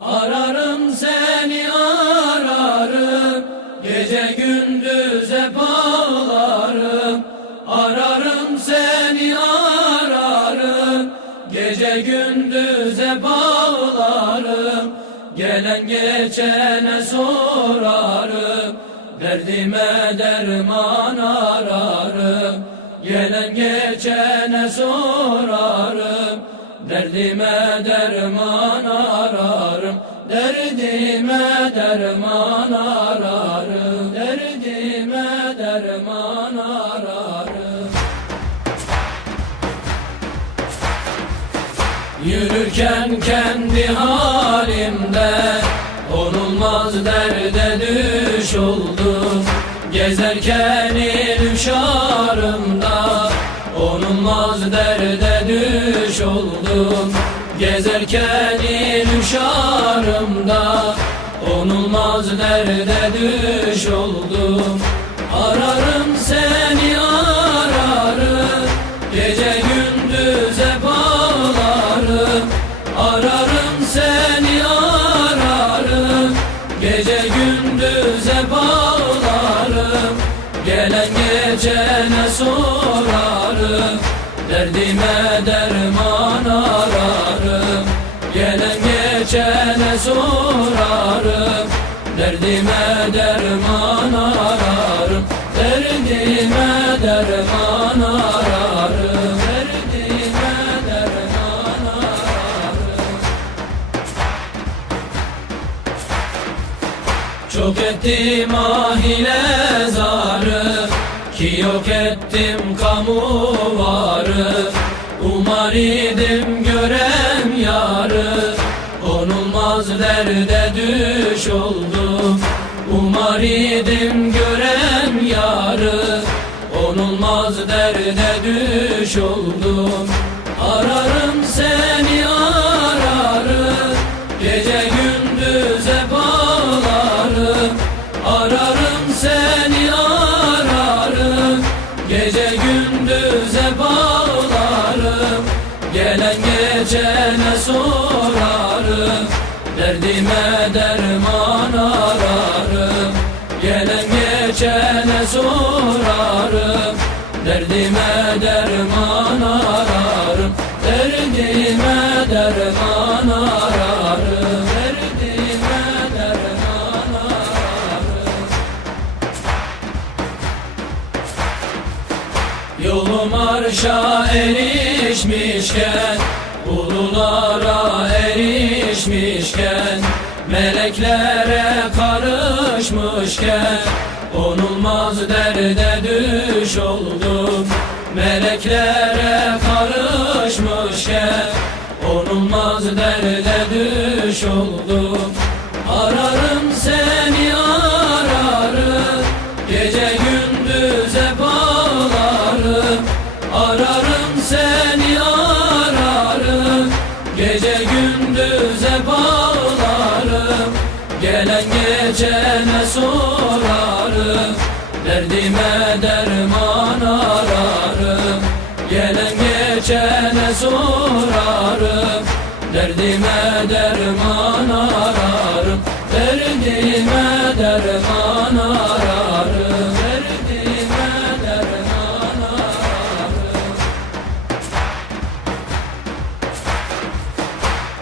Ararım seni ararım. Gece gündüz hep ağlarım. Ararım seni ararım. Gece gündüz hep ağlarım. Gelen geçene sorarım. Derdime derman ararım. Gelen geçene Derdime derman ararım Derdime derman ararım Derdime derman ararım. Yürürken kendi halimde Onulmaz derde düş oldum. Gezerken il uşarımda Onulmaz derde düş oldum. Gezerken il uşarımda Onulmaz derde düş oldum. Ararım seni ararım. Gece gündüz hep ağlarım. Ararım seni ararım. Gece gündüz hep ağlarım. Gelen geçene sorarım Derdime derman ararım. Gelen geçene sorarım. Derdime derman ararım. Derdime derman ararım. Çok ettim ahile zarı Ki yok ettim kamu varı Umar idim görem yarı. Onulmaz derde düş oldum Umar idim görem yarı. Onulmaz derde düş oldum Ararım Derdime derman ararım. Gelen geçene sorarım. Derdime derman ararım. Derdime derman ararım. Derdime derman ararım. Yolum arşa erişmişken Ululara erişmişken Meleklere karışmışken Onulmaz derde düş oldum Meleklere karışmışken Onulmaz derde düş oldum Ararım seni ararım. Gece gündüz hep ağlarım. Ararım seni ararım. Gece gündüz Gelen geçene sorarım Derdime derman ararım. Gelen geçene sorarım Derdime derman ararım. Derdime derman ararım Derdime derman ararım.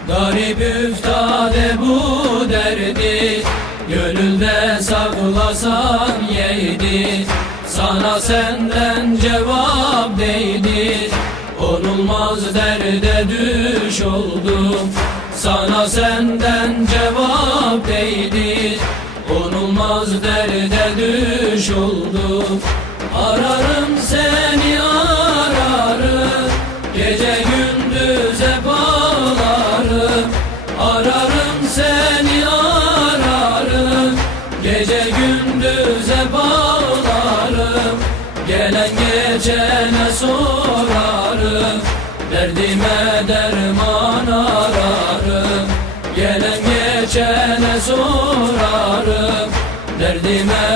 Garip üftade bu derdi. Gönülde saklasan yeydi Sana senden cevap değdi Onulmaz derde düş oldum Sana senden cevap değdi Onulmaz derde düş oldum Ararım seni Gece gündüz hep ağlarım. Gelen geçene sorarım. Derdime derman ararım. Gelen geçene sorarım. Derdime